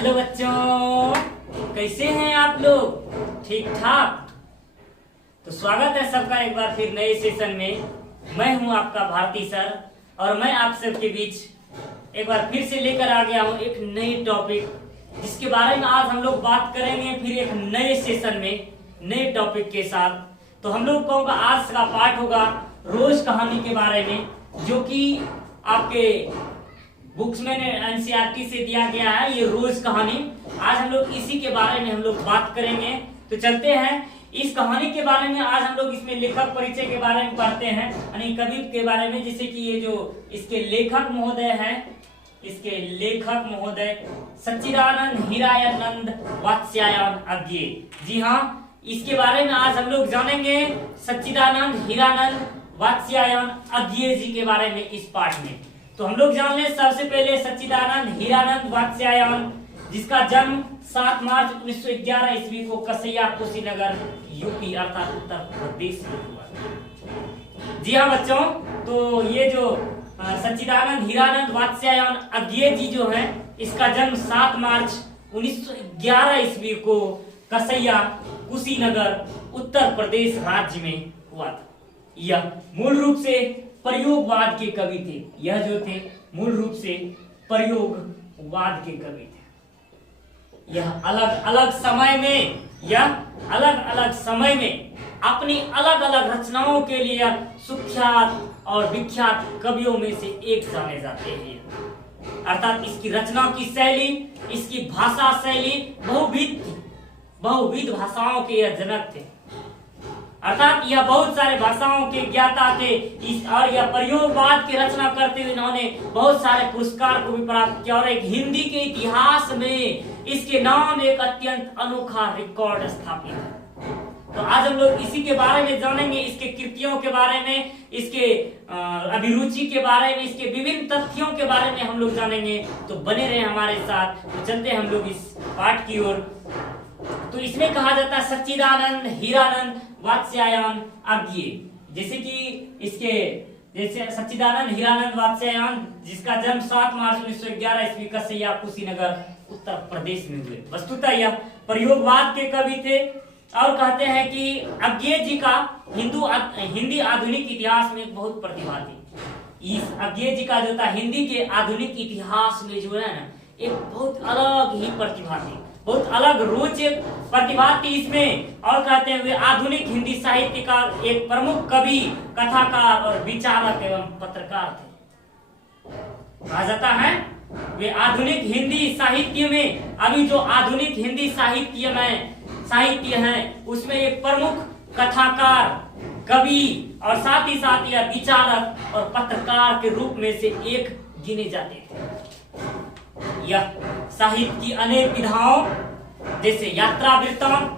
Hello बच्चों, कैसे हैं आप लोग? ठीक ठाक। तो स्वागत है सबका एक बार फिर नए सेशन में। मैं हूं आपका भारती सर और मैं आप सबके बीच एक बार फिर से लेकर आ गया हूं एक नई टॉपिक, जिसके बारे में आज हम लोग बात करेंगे फिर एक नए सेशन में नए टॉपिक के साथ। तो हम लोग का आज का पाठ होगा रोज कहानी के बारे में, जो कि आपके बुक्स में एनसीईआरटी से दिया गया है। ये रोज कहानी आज हम लोग इसी के बारे में हम लोग बात करेंगे। तो चलते हैं इस कहानी के बारे में। आज हम लोग इसमें लेखक परिचय के बारे में पढ़ते हैं, यानी कवि के बारे में, जैसे कि ये जो इसके लेखक महोदय हैं, इसके लेखक महोदय सच्चिदानंद हीरानंद वात्स्यायन अज्ञे। जी हाँ, इसके बारे में आज हम लोग जानेंगे सच्चिदानंद हीरानंद वात्स्यायन अज्ञे जी के बारे में इस पाठ में। तो हम लोग जान ले सबसे पहले सच्चिदानंद हीरानंद वात्स्यायन, जिसका जन्म 7 मार्च 1911 ईस्वी को कसैया कुशीनगर यूपी अर्थात उत्तर प्रदेश में हुआ। जी हाँ बच्चों, तो ये जो सच्चिदानंद हीरानंद वात्स्यायन अज्ञे जी जो है, इसका जन्म 7 मार्च 1911 ईस्वी को कसैया कुशीनगर उत्तर प्रदेश राज्य में हुआ था। यह मूल रूप से प्रयोगवाद के कवि थे। यह जो थे मूल रूप से प्रयोगवाद के कवि थे। यह अलग अलग समय में अपनी अलग अलग रचनाओं के लिए सुख्यात और विख्यात कवियों में से एक जाने जाते हैं। अर्थात इसकी रचना की शैली, इसकी भाषा शैली बहुविध भाषाओं के यह जनक थे। अर्थात यह बहुत सारे भाषाओं के ज्ञाता थे। और यह प्रयोगवाद की रचना करते हुए इन्होंने बहुत सारे पुरस्कार को भी प्राप्त किया और एक हिंदी के इतिहास में इसके नाम एक अत्यंत अनोखा रिकॉर्ड स्थापित है। तो आज हम लोग इसी के बारे में जानेंगे, इसके कृतियों के बारे में, इसके अभिरुचि के बारे में, इसके विभिन्न तथ्यों के बारे में हम लोग जानेंगे। तो बने रहे हमारे साथ। तो चलते हैं हम लोग इस पाठ की ओर। तो इसमें कहा जाता है सच्चिदानंद हीरानंद वात्स्यायन अज्ञे। जैसे सच्चिदानंद हीरानंद वात्स्यायन, जिसका जन्म 7 मार्च 1911 ईस्वी कसैया कुशीनगर उत्तर प्रदेश में हुए। वस्तुतः यह प्रयोगवाद के कवि थे और कहते हैं कि अज्ञे जी का हिंदी आधुनिक इतिहास में बहुत प्रतिभा थी। इस अज्ञे जी का जो था हिंदी के आधुनिक इतिहास में जो है ना, एक बहुत अलग ही प्रतिभा थी, बहुत अलग रोचक प्रतिभा थी इसमें। और कहते हैं वे आधुनिक हिंदी साहित्य का एक प्रमुख कवि, कथाकार और विचारक एवं पत्रकार थे। कहा जाता है वे आधुनिक हिंदी साहित्य में, अभी जो आधुनिक हिंदी साहित्य है उसमें एक प्रमुख कथाकार, कवि और साथ ही साथ यह विचारक और पत्रकार के रूप में से एक गिने जाते थे। यह साहित्य की अनेक विधाओं, जैसे यात्रा वृत्तांत,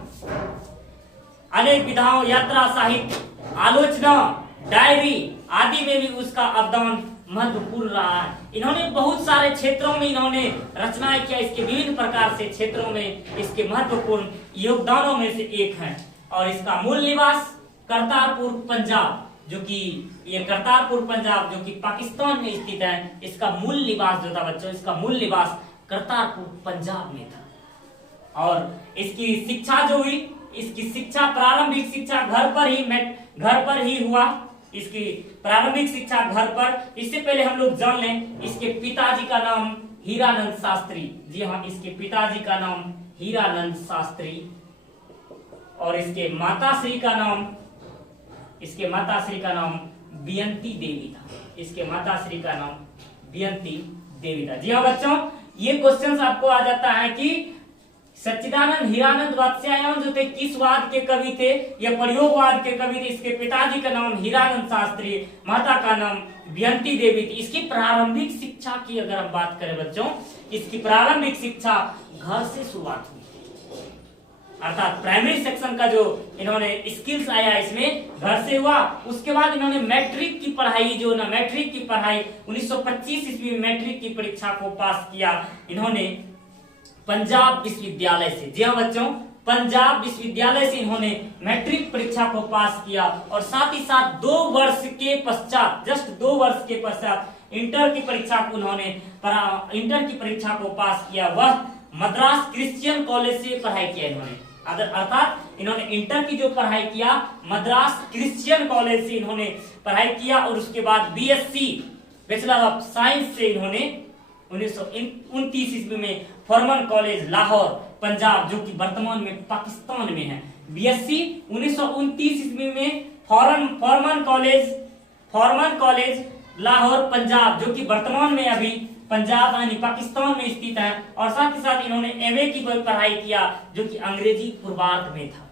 अनेक विधाओं, यात्रा साहित्य, आलोचना, डायरी आदि में भी उसका अवदान महत्वपूर्ण रहा है। इन्होंने बहुत सारे क्षेत्रों में इन्होंने रचनाएं किया। इसके विभिन्न प्रकार से क्षेत्रों में इसके महत्वपूर्ण योगदानों में से एक है। और इसका मूल निवास करतारपुर पंजाब, जो कि पाकिस्तान में स्थित है। इसका मूल निवास जो था बच्चों, इसका मूल निवास करतारपुर पंजाब में था। और इसकी शिक्षा जो हुई, इसकी शिक्षा, प्रारंभिक शिक्षा घर पर ही हुआ। इसकी प्रारंभिक शिक्षा घर पर। इससे पहले हम लोग जान लें, इसके पिताजी का नाम हीरानंद शास्त्री। जी हाँ, इसके पिताजी का नाम हीरानंद शास्त्री और इसके माताश्री का नाम बियंती देवी था। इसके माताश्री का नाम बियंती देवी था। जी हाँ बच्चों, ये क्वेश्चन आपको आ जाता है कि सच्चिदानंद हीरानंद वात्स्यायन जो थे किस वाद के कवि थे? यह प्रयोगवाद के कवि थे। इसके पिताजी का नाम हीरानंद शास्त्री, माता का नाम बियंती देवी थी। इसकी प्रारंभिक शिक्षा की अगर हम बात करें बच्चों, इसकी प्रारंभिक शिक्षा घर से शुरुआत हुई। अर्थात प्राइमरी सेक्शन का जो इन्होंने स्किल्स आया इसमें घर से हुआ। उसके बाद इन्होंने मैट्रिक की पढ़ाई 1925 ईस्वी में मैट्रिक की परीक्षा को पास किया इन्होंने पंजाब विश्वविद्यालय से। जी हाँ बच्चों, पंजाब विश्वविद्यालय से इन्होंने मैट्रिक परीक्षा को पास किया और साथ ही साथ 2 वर्ष के पश्चात इंटर की परीक्षा को पास किया। वह मद्रास क्रिश्चियन कॉलेज से पढ़ाई किया इन्होंने। अर्थात इन्होंने इंटर की जो पढ़ाई किया मद्रास क्रिश्चियन कॉलेज से इन्होंने पढ़ाई किया, और उसके बाद बीएससी बैचलर ऑफ साइंस से इन्होंने 1929 ईस्वी में फॉर्मन कॉलेज लाहौर पंजाब, जो कि वर्तमान में पाकिस्तान में है। बीएससी 1929 ईस्वी में फॉर्मन कॉलेज लाहौर पंजाब, जो कि वर्तमान में अभी पंजाब यानी पाकिस्तान में स्थित है। और साथ ही साथ इन्होंने एमए की पढ़ाई किया, जो कि अंग्रेजी पूर्वार्ध में था।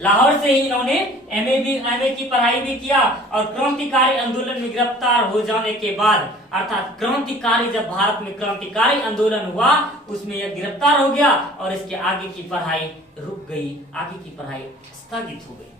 लाहौर से ही इन्होंने एमए की पढ़ाई भी किया, और क्रांतिकारी आंदोलन में गिरफ्तार हो जाने के बाद, अर्थात क्रांतिकारी जब भारत में क्रांतिकारी आंदोलन हुआ उसमें यह गिरफ्तार हो गया, और इसके आगे की पढ़ाई रुक गई, आगे की पढ़ाई स्थगित हो गई।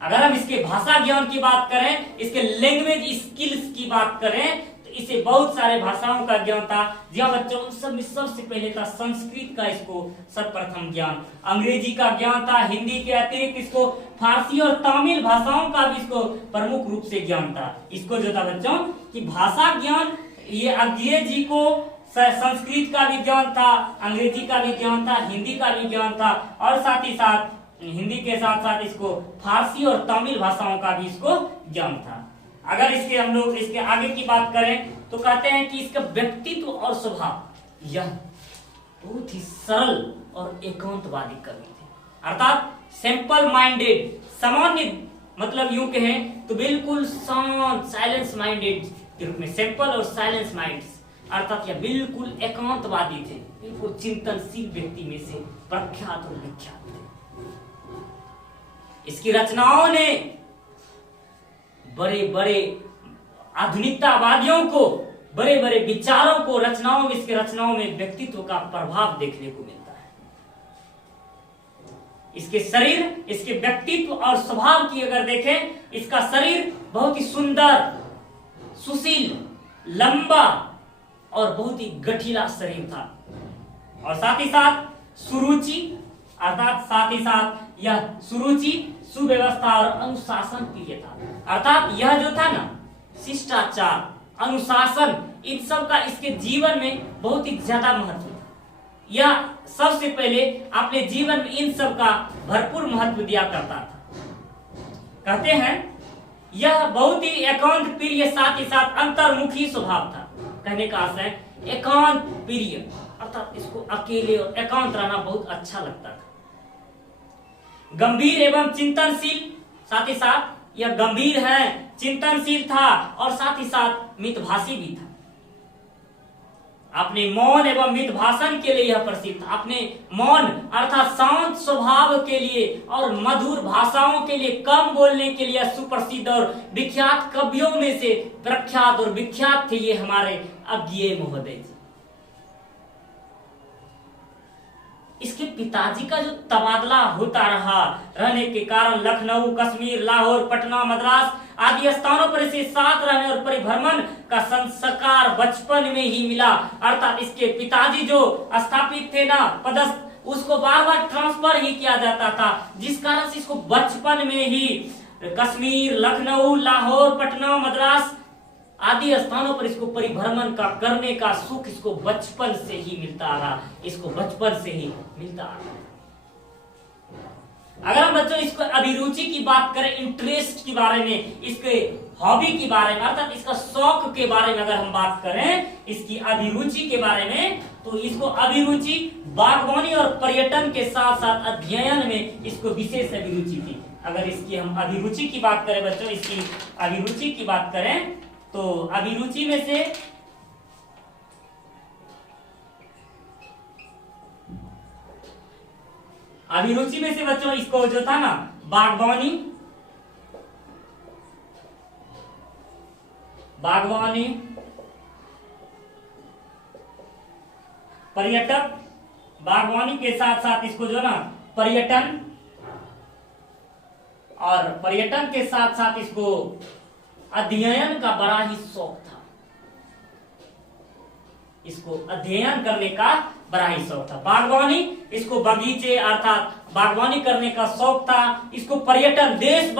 अगर हम इसके भाषा ज्ञान की बात करें, इसके लैंग्वेज स्किल्स की बात करें, तो इसे बहुत सारे भाषाओं का ज्ञान था। जी हाँ बच्चों, उन सब में सबसे पहले था संस्कृत का इसको सर्वप्रथम ज्ञान, अंग्रेजी का ज्ञान था, हिंदी के अतिरिक्त इसको फारसी और तमिल भाषाओं का भी इसको प्रमुख रूप से ज्ञान था। इसको जो था बच्चों कि भाषा ज्ञान, ये अंग्रेजी को संस्कृत का भी ज्ञान था, अंग्रेजी का भी ज्ञान था, हिंदी का भी ज्ञान था, और साथ ही साथ हिंदी के साथ साथ इसको फारसी और तमिल भाषाओं का भी इसको ज्ञान था। अगर इसके हम लोग इसके आगे की बात करें तो कहते हैं कि इसका व्यक्तित्व और स्वभाव यह बहुत ही सरल और एकांतवादी कवि थे। अर्थात सिंपल माइंडेड, सामान्य मतलब यूं कहें तो बिल्कुल शांत, साइलेंस माइंडेड के रूप में, सिंपल और साइलेंस माइंड्स, अर्थात यह बिल्कुल एकांतवादी थे, बिल्कुल चिंतनशील व्यक्ति में से प्रख्यात और विख्यात थे। इसकी रचनाओं ने बड़े बड़े आधुनिकतावादियों को, बड़े बड़े विचारों को रचनाओं में, इसके रचनाओं में व्यक्तित्व का प्रभाव देखने को मिलता है। इसके शरीर, इसके व्यक्तित्व और स्वभाव की अगर देखें, इसका शरीर बहुत ही सुंदर, सुशील, लंबा और बहुत ही गठीला शरीर था, और साथ ही साथ सुरुचि, अर्थात साथ ही साथ यह सुरुचि, सुव्यवस्था और अनुशासन प्रिय था। अर्थात यह जो था ना, शिष्टाचार, अनुशासन, इन सब का इसके जीवन में बहुत ही ज्यादा महत्व था। यह सबसे पहले अपने जीवन में इन सब का भरपूर महत्व दिया करता था। कहते हैं यह बहुत ही एकांत प्रिय, साथ ही साथ अंतर्मुखी स्वभाव था। कहने का आशय एकांत प्रिय, अर्थात इसको अकेले और एकांत रहना बहुत अच्छा लगता था। गंभीर एवं चिंतनशील, साथ ही साथ यह गंभीर है, चिंतनशील था, और साथ ही साथ मितभाषी भी था। अपने मौन एवं मित भाषण के लिए यह प्रसिद्ध था। अपने मौन अर्थात शांत स्वभाव के लिए और मधुर भाषाओं के लिए, कम बोलने के लिए सुप्रसिद्ध और विख्यात कवियों में से प्रख्यात और विख्यात थे ये हमारे अज्ञेय महोदय जी। इसके पिताजी का जो तबादला होता रहा रहने के कारण लखनऊ, कश्मीर, लाहौर, पटना, मद्रास आदि स्थानों पर इसे साथ रहने और परिभ्रमण का संस्कार बचपन में ही मिला। अर्थात इसके पिताजी जो स्थापित थे ना पदस्थ, उसको बार बार ट्रांसफर ही किया जाता था, जिस कारण से इसको बचपन में ही कश्मीर, लखनऊ, लाहौर, पटना, मद्रास आदि स्थानों पर इसको परिभ्रमण का करने का सुख इसको बचपन से ही मिलता आ रहा, इसको बचपन से ही मिलता आ रहा। अगर हम बच्चों इसको अभिरुचि की बात करें, इंटरेस्ट के बारे में, इसके हॉबी के बारे में, अर्थात इसका शौक के बारे में अगर हम बात करें, इसकी अभिरुचि के बारे में, तो इसको अभिरुचि बागवानी और पर्यटन के साथ साथ अध्ययन में इसको विशेष अभिरुचि थी। अगर इसकी हम अभिरुचि की बात करें बच्चों, इसकी अभिरुचि की बात करें तो अभिरुचि में से बच्चों इसको जो था ना बागवानी, पर्यटक, बागवानी के साथ साथ इसको जो ना पर्यटन, और पर्यटन के साथ साथ इसको अध्ययन का बड़ा ही शौक था। इसको अध्ययन करने का बड़ा ही शौक था। बागवानी, इसको बगीचे अर्थात बागवानी करने का शौक था। इसको पर्यटन, देश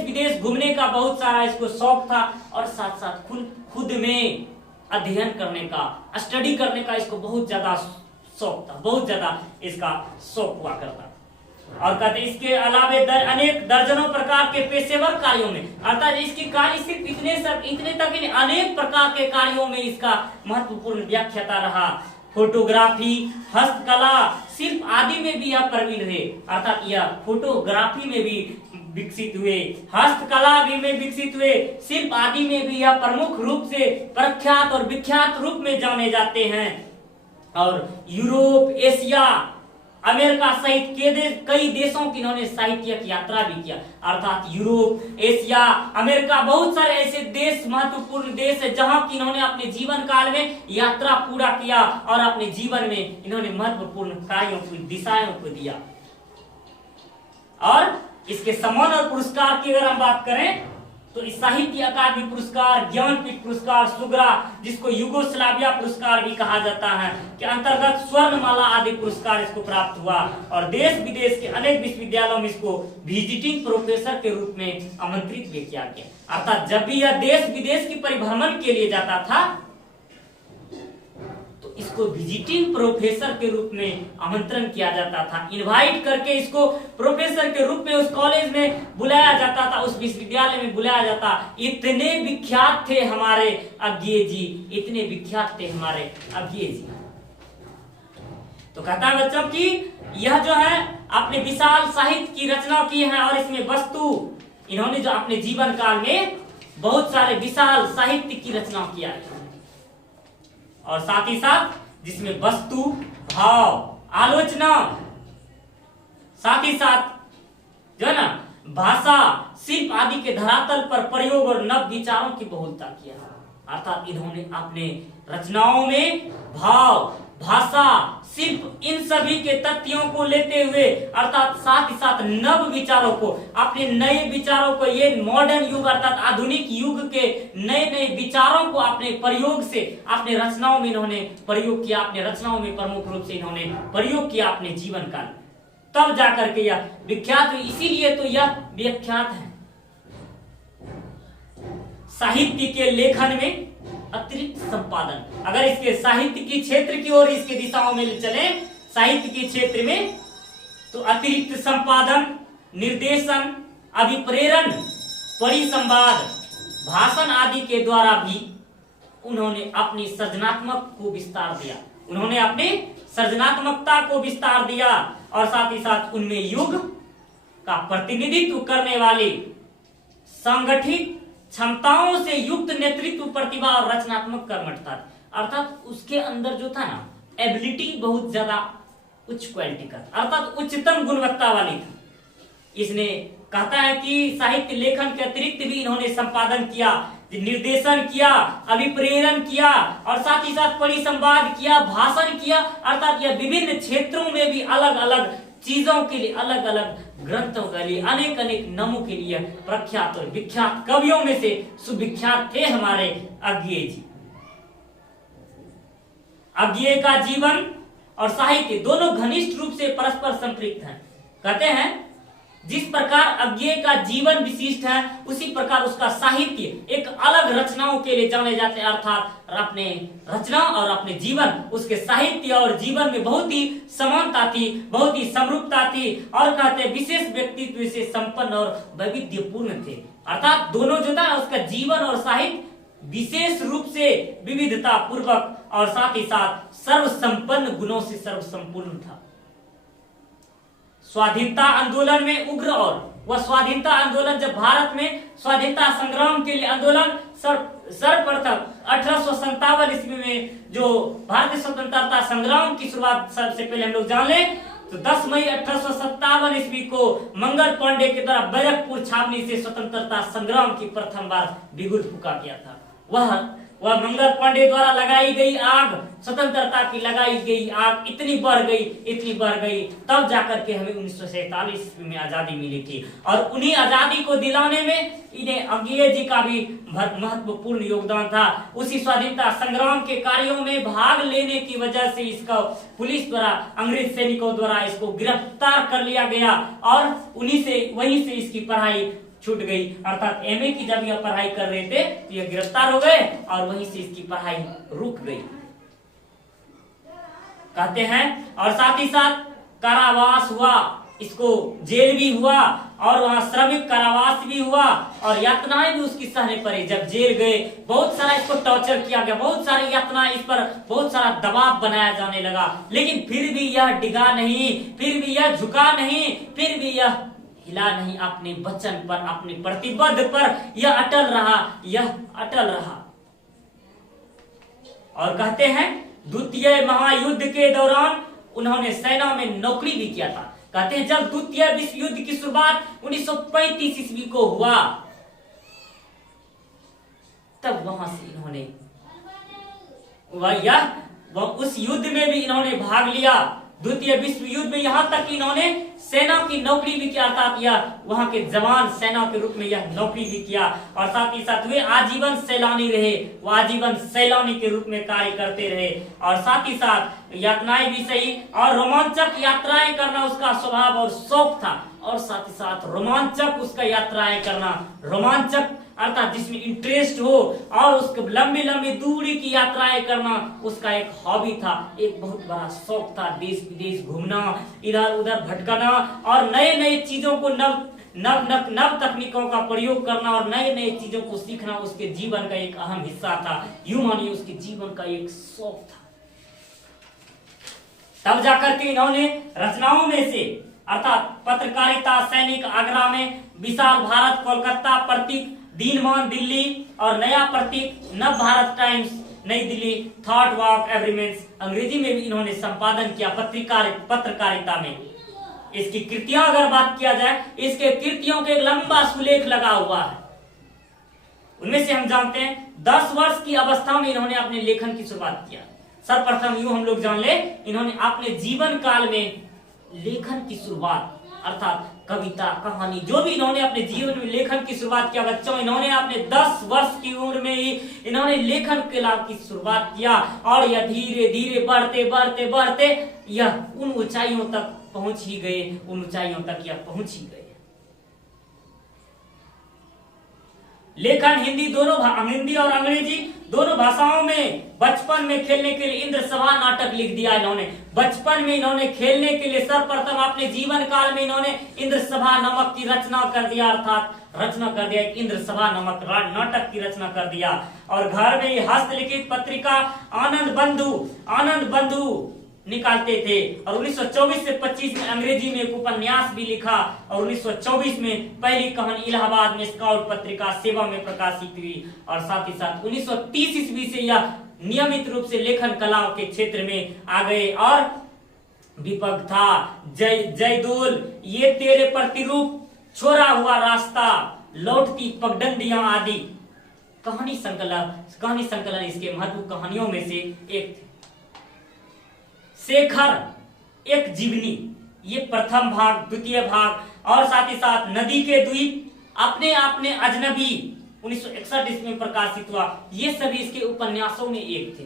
विदेश घूमने का बहुत सारा इसको शौक था, और साथ साथ खुद में अध्ययन करने का, स्टडी करने का इसको बहुत ज्यादा शौक था, बहुत ज्यादा इसका शौक हुआ करता। और कहते इसके अलावे अनेक दर्जनों प्रकार के पेशेवर कार्यों में, अर्थात इसकी कार्य सिर्फ इतने तक नहीं, अनेक प्रकार के कार्यों में इसका महत्वपूर्ण व्याख्याता रहा। फोटोग्राफी, हस्तकला, शिल्प आदि में भी यह प्रवीण रहे, अर्थात यह फोटोग्राफी में भी विकसित हुए, हस्तकला भी में विकसित हुए, शिल्प आदि में भी यह प्रमुख रूप से प्रख्यात और विख्यात रूप में जाने जाते हैं। और यूरोप, एशिया, अमेरिका सहित कई देशों की इन्होंने साहित्यिक यात्रा भी किया, अर्थात यूरोप, एशिया, अमेरिका, बहुत सारे ऐसे देश, महत्वपूर्ण देश है जहां की इन्होंने अपने जीवन काल में यात्रा पूरा किया और अपने जीवन में इन्होंने महत्वपूर्ण कार्यों को, दिशाओं को दिया। और इसके सम्मान और पुरस्कार की अगर हम बात करें तो इस साहित्य अकादमी पुरस्कार, ज्ञानपीठ पुरस्कार, सुग्रा, जिसको युगोस्लाविया पुरस्कार भी कहा जाता है, के अंतर्गत स्वर्णमाला आदि पुरस्कार इसको प्राप्त हुआ। और देश विदेश के अनेक विश्वविद्यालयों में इसको विजिटिंग प्रोफेसर के रूप में आमंत्रित भी किया गया, अर्थात जब भी यह देश विदेश की परिभ्रमण के लिए जाता था तो इसको विजिटिंग प्रोफेसर के रूप में आमंत्रण किया जाता था, इनवाइट करके इसको प्रोफेसर के रूप में उस कॉलेज में बुलाया जाता था, उस विश्वविद्यालय में बुलाया जाता। इतने विख्यात थे हमारे अज्ञे जी, इतने विख्यात थे हमारे अज्ञे जी। तो कहता है बच्चों कि यह जो है अपने विशाल साहित्य की रचना की है और इसमें वस्तु, इन्होंने जो अपने जीवन काल में बहुत सारे विशाल साहित्य की रचना किया है, और साथ ही साथ जिसमें वस्तु, भाव, आलोचना, साथ ही साथ जो है ना भाषा, शिल्प आदि के धरातल पर प्रयोग और नव विचारों की बहुलता किया, अर्थात इन्होंने अपने रचनाओं में भाव, भाषा, शिल्प, इन सभी के तथ्यों को लेते हुए, अर्थात साथ ही साथ नव विचारों को, अपने नए विचारों को, ये मॉडर्न युग अर्थात आधुनिक युग के नए नए विचारों को अपने प्रयोग से अपने रचनाओं में इन्होंने प्रयोग किया, अपने रचनाओं में प्रमुख रूप से इन्होंने प्रयोग किया अपने जीवन काल, तब जाकर के यह विख्यात हुई। इसीलिए तो यह विख्यात है। साहित्य के लेखन में अतिरिक्त संपादन, अगर इसके साहित्य की क्षेत्र की ओर इसके दिशाओं में चले, साहित्य के क्षेत्र में, तो अतिरिक्त संपादन, निर्देशन, अभिप्रेरण, परिसंवाद, भाषण आदि के द्वारा भी उन्होंने अपनी सृजनात्मक को विस्तार दिया, उन्होंने अपनी सृजनात्मकता को विस्तार दिया। और साथ ही साथ उनमें युग का प्रतिनिधित्व करने वाले संगठित क्षमताओं से युक्त नेतृत्व, प्रतिभा और रचनात्मक कर्मठ था, अर्थात उसके अंदर जो था ना एबिलिटी बहुत ज्यादा उच्च क्वालिटी का, अर्थात उच्चतम गुणवत्ता वाली था। इसने कहता है कि साहित्य लेखन के अतिरिक्त भी इन्होंने संपादन किया, निर्देशन किया, अभिप्रेरण किया और साथ ही साथ परिसंवाद किया, भाषण किया, अर्थात यह विभिन्न क्षेत्रों में भी अलग अलग चीजों के लिए, अलग अलग ग्रंथों के लिए, अनेक अनेक नामों के लिए प्रख्यात और विख्यात कवियों में से सुविख्यात थे हमारे अज्ञे जी। अज्ञे का जीवन और साहित्य दोनों घनिष्ठ रूप से परस्पर संपृक्त हैं। कहते हैं जिस प्रकार अज्ञे का जीवन विशिष्ट है, उसी प्रकार उसका साहित्य एक अलग रचनाओं के लिए जाने जाते हैं, अर्थात अपने रचना और अपने जीवन, उसके साहित्य और जीवन में बहुत ही समानता थी, बहुत ही समरूपता थी, और कहते विशेष व्यक्तित्व से संपन्न और वैविध्यपूर्ण थे, अर्थात दोनों जो था उसका जीवन और साहित्य विशेष रूप से विविधता पूर्वक और साथ ही साथ सर्वसंपन्न गुणों से सर्वसंपूर्ण था। स्वाधीनता आंदोलन में उग्र, और वह स्वाधीनता आंदोलन जब भारत में स्वाधीनता संग्राम के लिए आंदोलन सर्वप्रथम 1857 ईस्वी में जो भारतीय स्वतंत्रता संग्राम की शुरुआत सबसे पहले हम लोग जान ले तो 10 मई 1857 ईस्वी को मंगल पांडे के द्वारा बैरकपुर छावनी से स्वतंत्रता संग्राम की प्रथम बार बिगुल फूका गया था। वह मंगल पांडे द्वारा लगाई गई आग, स्वतंत्रता की लगाई गई आग इतनी बढ़ गई, तब जाकर के हमें 1947 में आजादी मिली थी। और उन्हीं आजादी को दिलाने में इन्हें अज्ञे जी का भी महत्वपूर्ण योगदान था। उसी स्वाधीनता संग्राम के कार्यों में भाग लेने की वजह से इसका पुलिस द्वारा, अंग्रेज सैनिकों द्वारा इसको गिरफ्तार कर लिया गया और वहीं से इसकी पढ़ाई छूट गई, अर्थात एमए की जब यह पढ़ाई कर रहे थे तो यह गिरफ्तार हो गए और वहीं से इसकी पढ़ाई रुक गई कहते हैं। और साथ ही साथ कारावास हुआ, इसको जेल भी हुआ और वहां श्रमिक कारावास भी हुआ और यातनाएं भी उसकी सहने पड़ी। जब जेल गए बहुत सारा इसको टॉर्चर किया गया, बहुत सारी यातनाएं, इस पर बहुत सारा दबाव बनाया जाने लगा, लेकिन फिर भी यह डिगा नहीं, फिर भी यह झुका नहीं, फिर भी यह हिला नहीं, अपने वचन पर, अपने प्रतिबद्ध पर यह अटल रहा, यह अटल रहा। और कहते हैं द्वितीय महायुद्ध के दौरान उन्होंने सेना में नौकरी भी किया था। कहते हैं जब द्वितीय विश्व युद्ध की शुरुआत 1935 ईस्वी को हुआ, तब वहां से इन्होंने उस युद्ध में भी इन्होंने भाग लिया। द्वितीय विश्व युद्ध में यहां तक इन्होंने सेना की नौकरी भी किया, अर्थात यह वहां के जवान सेना के रूप में यह नौकरी भी किया। और साथ ही साथ वे आजीवन सैलानी रहे, वो आजीवन सैलानी के रूप में कार्य करते रहे। और साथ ही साथ यातनाएं भी सही और रोमांचक यात्राएं करना उसका स्वभाव और शौक था। और साथ ही साथ रोमांचक उसका यात्राएं करना, रोमांचक अर्थात जिसमें इंटरेस्ट हो और उसके लंबी लंबी दूरी की यात्राएं करना उसका एक हॉबी था, एक बहुत बड़ा शौक था। देश विदेश घूमना, इधर उधर भटकना और नए नए चीजों को नव तकनीकों का प्रयोग करना और नए नए चीजों को सीखना उसके जीवन का एक अहम हिस्सा था। यूं मानिए उसके जीवन का एक शौक था। तब जाकर के इन्होंने रचनाओं में से अर्थात पत्रकारिता, सैनिक आगरा में, विशाल भारत कोलकाता, प्रतीक दिनमान दिल्ली और नया प्रतीक नव भारत टाइम्स नई दिल्ली, थॉट वॉक एवरीमेंस अंग्रेजी में भी इन्होंने संपादन किया पत्रकारिता में। इसकी कृतियां अगर बात किया जाए, इसके कृतियों के एक लंबा सुलेख लगा हुआ है। उनमें से हम जानते हैं 10 वर्ष की अवस्था में इन्होंने अपने लेखन की शुरुआत किया। सर्वप्रथम यूं हम लोग जान ले, इन्होंने अपने जीवन काल में लेखन की शुरुआत अर्थात कविता, कहानी, जो भी इन्होंने अपने जीवन में लेखन की शुरुआत किया बच्चों, इन्होंने अपने 10 वर्ष की उम्र में ही इन्होंने लेखन कला की शुरुआत किया और यह धीरे धीरे बढ़ते बढ़ते बढ़ते यह उन ऊंचाइयों तक पहुंच ही गए, उन ऊंचाइयों तक यह पहुंच ही गए। लेखन हिंदी और अंग्रेजी दोनों भाषाओं में बचपन में खेलने के लिए इंद्र सभा नाटक लिख दिया इन्होंने। बचपन में इन्होंने खेलने के लिए सर्वप्रथम अपने जीवन काल में इन्होंने इंद्र सभा नामक की रचना कर दिया, अर्थात रचना कर दिया, एक इंद्र सभा नामक नाटक की रचना कर दिया। और घर में हस्तलिखित पत्रिका आनंद बंधु निकालते थे। और 1924 से 25 में अंग्रेजी में एक उपन्यास भी लिखा और 1924 में पहली कहानी इलाहाबाद में स्काउट पत्रिका सेवा में प्रकाशित हुई। और साथ ही साथ 1930 ईस्वी से यह नियमित रूप से लेखन कला के क्षेत्र में आ गए। और विपक था, जयदोल, ये तेरे प्रतिरूप, छोड़ा हुआ रास्ता, लौटती पगडंडियां आदि कहानी संकलन इसके महत्वपूर्ण कहानियों में से एक थे। शेखर एक जीवनी, ये प्रथम भाग, द्वितीय भाग। और साथ ही साथ नदी के द्वीप, अपने अजनबी 1961 ईस्वी में प्रकाशित हुआ। ये सभी इसके उपन्यासों में एक थे।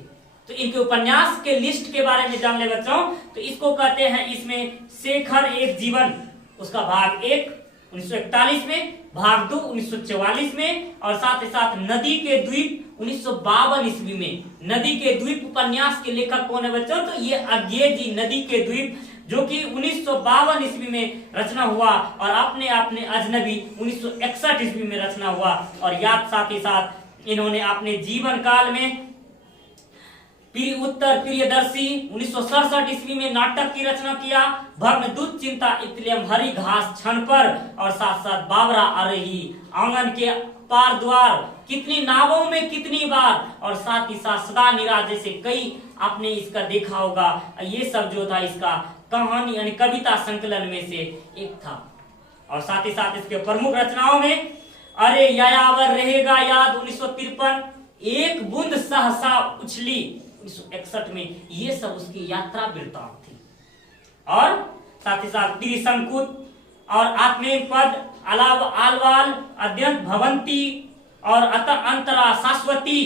तो इनके उपन्यास के लिस्ट के बारे में जान ले बच्चों, तो इसको कहते हैं इसमें शेखर एक जीवन, उसका भाग 1 1941 में, भाग 2 1944 में और साथ ही साथ नदी के द्वीप 1952 ईस्वी में। नदी के द्वीप उपन्यास के लेखक कौन है बच्चों? तो ये अज्ञे जी, नदी के द्वीप, जो कि 1952 ईस्वी में रचना हुआ और अपने अजनबी 1961 ईस्वी में रचना हुआ। और साथ ही साथ इन्होंने अपने जीवन काल में उत्तर प्रियदर्शी 1967 ईस्वी में नाटक की रचना किया, भग्न दूत चिंता इतलियम हरी घास क्षण पर, और साथ साथ बाबरा आ रही, आंगन के पार द्वार, कितनी नावों में कितनी बार, और साथ ही साथ सदा निराश, जैसे कई आपने इसका देखा होगा। ये सब जो था इसका कहानी यानी कविता संकलन में से एक था। और साथ ही साथ इसके प्रमुख रचनाओं में अरे यायावर रहेगा याद 1953, एक बूंद सहसा उछली 1961 में, ये सब उसकी यात्रा वृत्तांत थी। और साथ ही साथ त्रिशंकुत और आत्मेन पद, आलवाल, अद्यंत भवंती और अंतरा शाश्वती,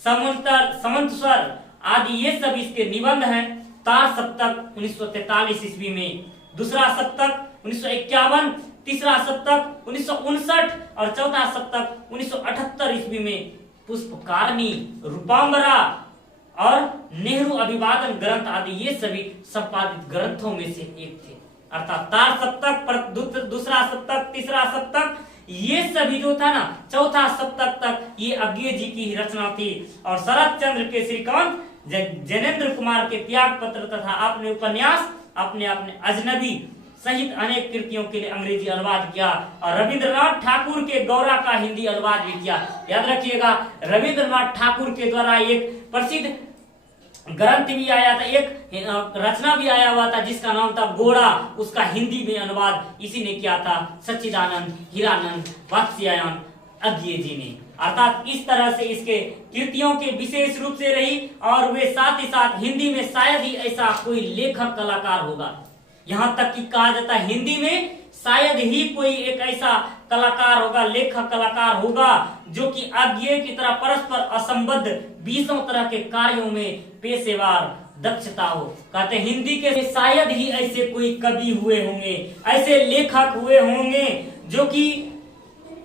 समंत स्वर आदि, ये सब इसके निबंध हैं। तार सप्तक 1943 ईस्वी में, दूसरा सप्तक 1951, तीसरा शतक 1959 और चौथा शतक 1978 ईस्वी में पुष्पकारणी, रूपांबरा और नेहरू अभिवादन ग्रंथ आदि ये सभी संपादित ग्रंथों में से एक थे। अर्थात तार सप्तक, दूसरा शतक, तीसरा शतक, ये सभी जो था ना चौथा शतक तक ये अज्ञेय जी की ही रचना थी। और शरद चंद्र के श्रीकांत, जैनेन्द्र कुमार के त्याग पत्र तथा अपने उपन्यास, अपने अजनबी सहित अनेक कृतियों के लिए अंग्रेजी अनुवाद किया। और रविंद्रनाथ ठाकुर के गौरा का हिंदी अनुवाद भी किया। याद रखिएगा, रविंद्रनाथ ठाकुर के द्वारा एक प्रसिद्ध ग्रंथ भी आया था, एक रचना भी आया हुआ था जिसका नाम था गोरा, उसका हिंदी में अनुवाद इसी ने किया था, सच्चिदानंद हीरानंद वात्स्यायन अज्ञेय जी ने। अर्थात इस तरह से इसके कृतियों के विशेष रूप से रही। और वे साथ ही साथ हिंदी में शायद ही ऐसा कोई लेखक कलाकार होगा, यहाँ तक कि कहा जाता है हिंदी में शायद ही कोई एक ऐसा कलाकार होगा, लेखक कलाकार होगा जो कि अज्ञेय की तरह परस्पर असंबद्ध 20 तरह के कार्यों में पेशेवर दक्षता हो। कहते हैं हिंदी के शायद ही ऐसे कोई कवि हुए होंगे, ऐसे लेखक हुए होंगे जो कि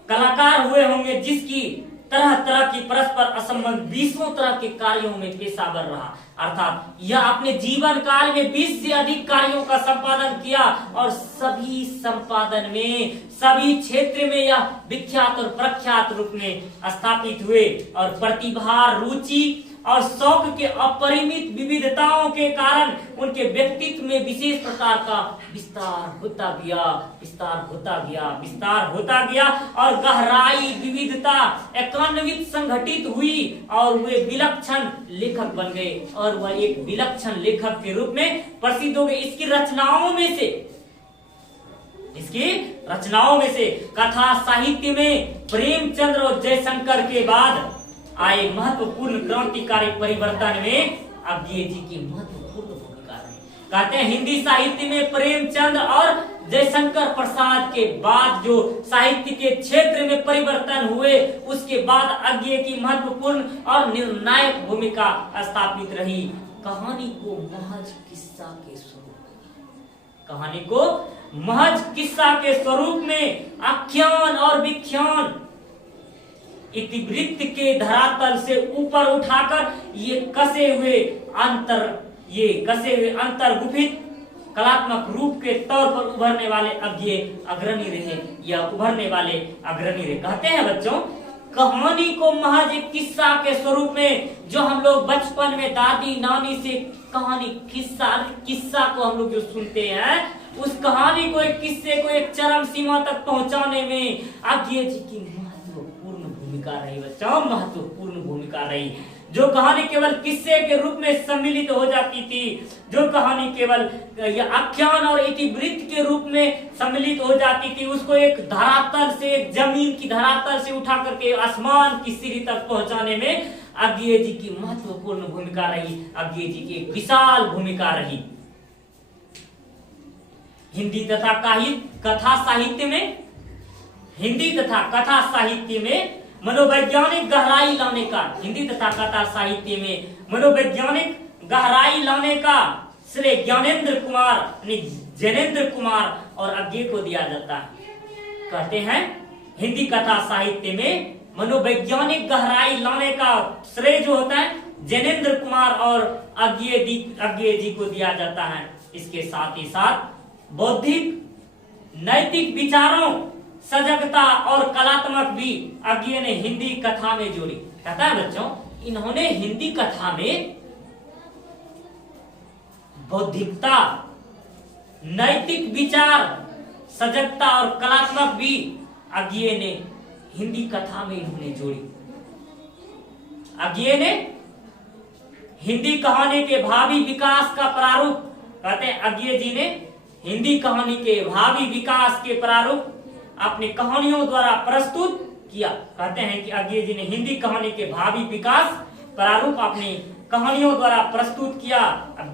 कलाकार हुए होंगे जिसकी तरह तरह की परस्पर असंबद्ध 20 तरह के कार्यों में पेशावर रहा। अर्थात यह अपने जीवन काल में 20 से अधिक कार्यों का संपादन किया और सभी संपादन में, सभी क्षेत्र में यह विख्यात और प्रख्यात रूप में स्थापित हुए। और प्रतिभा, रुचि और शौक के अपरिमित विविधताओं के कारण उनके व्यक्तित्व में विशेष प्रकार का विस्तार होता गया और गहराई, विविधता एकान्वित संगठित हुई और वे विलक्षण लेखक बन गए और वह एक विलक्षण लेखक के रूप में प्रसिद्ध हो गए। इसकी रचनाओं में से कथा साहित्य में प्रेमचंद्र और जयशंकर के बाद आए महत्वपूर्ण क्रांतिकारी परिवर्तन में अज्ञेय जी की महत्वपूर्ण भूमिका रही। कहते हैं हिंदी साहित्य में प्रेमचंद्र और जयशंकर प्रसाद के बाद जो साहित्य के क्षेत्र में परिवर्तन हुए, उसके बाद अज्ञेय की महत्वपूर्ण और निर्णायक भूमिका स्थापित रही। कहानी को महज किस्सा के स्वरूप में आख्यान और विख्यान इतिवृत्त के धरातल से ऊपर उठाकर ये कसे हुए अंतर्गुफित कलात्मक रूप के तौर पर उभरने वाले अज्ञेय अग्रणी रहे। कहते हैं बच्चों, कहानी को महज एक किस्सा के स्वरूप में, जो हम लोग बचपन में दादी नानी से कहानी किस्सा को हम लोग जो सुनते हैं, उस कहानी को, एक किस्से को एक चरम सीमा तक पहुंचाने में अज्ञेय जी की महत्वपूर्ण भूमिका रही। जो कहानी केवल किस्से के रूप में सम्मिलित हो जाती थी, जो कहानी केवल आख्यान और इतिवृत्त के रूप में सम्मिलित हो जाती थी, उसको एक धरातल से, एक जमीन की धरातल से उठा करके आसमान की सीढ़ी तक पहुंचाने में अज्ञेय जी की महत्वपूर्ण भूमिका रही। अज्ञेय जी की एक विशाल भूमिका रही। हिंदी तथा कथा साहित्य में मनोवैज्ञानिक गहराई लाने का श्रेय जैनेन्द्र कुमार और अज्ञेय को दिया जाता है। कहते हैं हिंदी कथा साहित्य में मनोवैज्ञानिक गहराई लाने का श्रेय जो होता है जैनेन्द्र कुमार और अज्ञेय जी को दिया जाता है। इसके साथ ही साथ बौद्धिक, नैतिक विचारों, सजगता और कलात्मक भी अज्ञेय ने हिंदी कथा में जोड़ी। कहता है बच्चों, इन्होंने हिंदी कथा में बौद्धिकता, नैतिक विचार, सजगता और कलात्मक भी अज्ञेय ने हिंदी कथा में इन्होंने जोड़ी। अज्ञेय ने हिंदी कहानी के भावी विकास का प्रारूप, कहते हैं अज्ञेय जी ने हिंदी कहानी के भावी विकास के प्रारूप अपनी कहानियों द्वारा प्रस्तुत किया। कहते हैं कि अज्ञेय जी ने हिंदी कहानी के भावी विकास प्रारूप अपनी कहानियों द्वारा प्रस्तुत किया।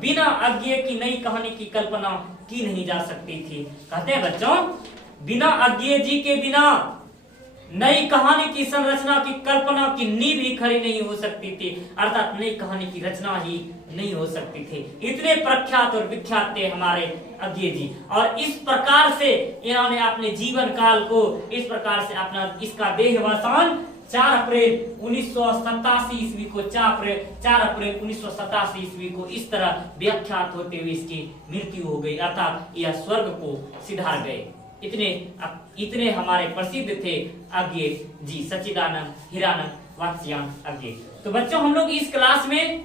बिना अज्ञेय की नई कहानी की कल्पना की नहीं जा सकती थी। कहते हैं बच्चों, बिना अज्ञेय जी के बिना नई कहानी की संरचना की कल्पना की नींव ही खड़ी नहीं हो सकती थी, अर्थात नई कहानी की रचना ही नहीं हो सकती थी। इतने प्रख्यात और विख्यात थे हमारे अज्ञे जी, और इस प्रकार से इन्होंने अपने जीवन काल को इस प्रकार से अपना इसका देहावसान 4 अप्रैल 1987 ईस्वी को 4 अप्रैल 1987 ईस्वी को इस तरह व्याख्यात होते हुए इसकी मृत्यु हो गई, अर्थात यह स्वर्ग को सिधार गए। इतने हमारे प्रसिद्ध थे अज्ञे जी, सच्चिदानंद हीरानंद वात्स्यायन अज्ञे। तो बच्चों, हम लोग इस क्लास में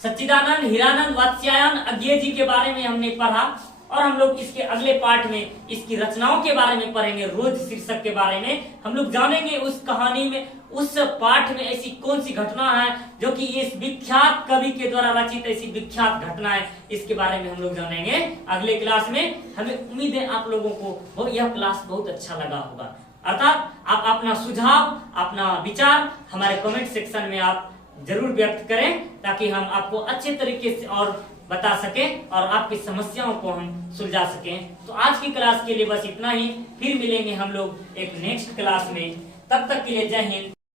सच्चिदानंद हीरानंद वात्स्यायन अज्ञे जी के बारे में हमने पढ़ा, और हम लोग इसके अगले पार्ट में इसकी रचनाओं के बारे में पढ़ेंगे। रोज शीर्षक के बारे में हम लोग जानेंगे, उस कहानी में, उस पाठ में ऐसी कौन सी घटना है जो कि इस विख्यात कवि के द्वारा रचित ऐसी विख्यात घटना है, इसके बारे में हम लोग जानेंगे अगले क्लास में। हमें उम्मीद है आप लोगों को यह क्लास बहुत अच्छा लगा होगा, अर्थात आप अपना सुझाव, अपना विचार हमारे कमेंट सेक्शन में आप जरूर व्यक्त करें, ताकि हम आपको अच्छे तरीके से और बता सकें और आपकी समस्याओं को हम सुलझा सकें। तो आज की क्लास के लिए बस इतना ही, फिर मिलेंगे हम लोग एक नेक्स्ट क्लास में। तब तक के लिए जय हिंद।